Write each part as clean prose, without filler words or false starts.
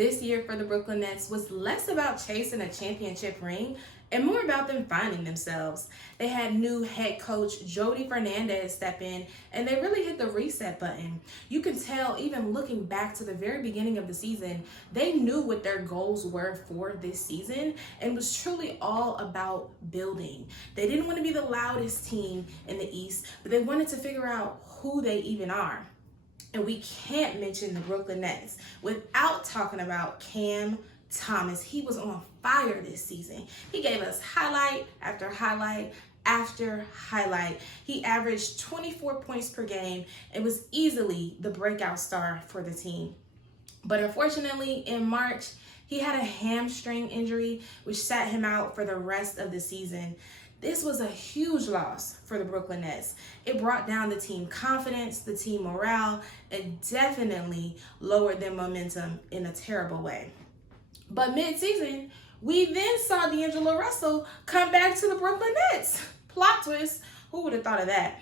this year for the Brooklyn Nets was less about chasing a championship ring and more about them finding themselves. They had new head coach Jody Fernandez step in, and they really hit the reset button. You can tell, even looking back to the very beginning of the season, they knew what their goals were for this season, and was truly all about building. They didn't want to be the loudest team in the East, but they wanted to figure out who they even are. And we can't mention the Brooklyn Nets without talking about Cam Thomas. He was on fire this season. He gave us highlight after highlight after highlight. He averaged 24 points per game and was easily the breakout star for the team. But unfortunately, in March, he had a hamstring injury, which sat him out for the rest of the season. This was a huge loss for the Brooklyn Nets. It brought down the team confidence, the team morale, and definitely lowered their momentum in a terrible way. But mid-season, we then saw D'Angelo Russell come back to the Brooklyn Nets. Plot twist, who would have thought of that?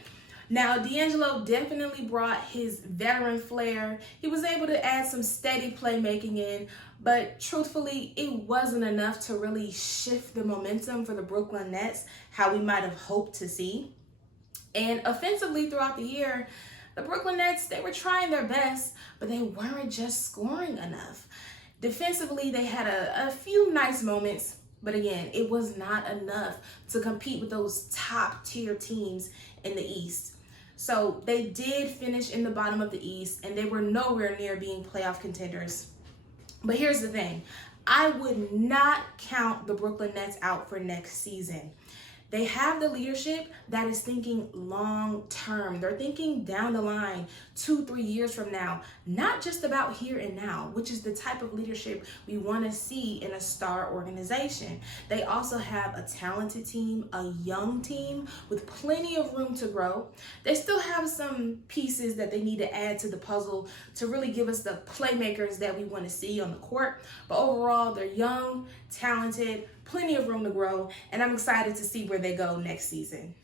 Now, D'Angelo definitely brought his veteran flair. He was able to add some steady playmaking in, but truthfully, it wasn't enough to really shift the momentum for the Brooklyn Nets how we might have hoped to see. And offensively throughout the year, the Brooklyn Nets, they were trying their best, but they weren't just scoring enough. Defensively, they had a few nice moments, but again, it was not enough to compete with those top tier teams in the East. So they did finish in the bottom of the East, and they were nowhere near being playoff contenders. But here's the thing. I would not count the Brooklyn Nets out for next season. They have the leadership that is thinking long term. They're thinking down the line, 2-3 years from now, not just about here and now, which is the type of leadership we want to see in a star organization. They also have a talented team, a young team with plenty of room to grow. They still have some pieces that they need to add to the puzzle to really give us the playmakers that we want to see on the court. But overall, they're young, talented, plenty of room to grow, and I'm excited to see where they go next season.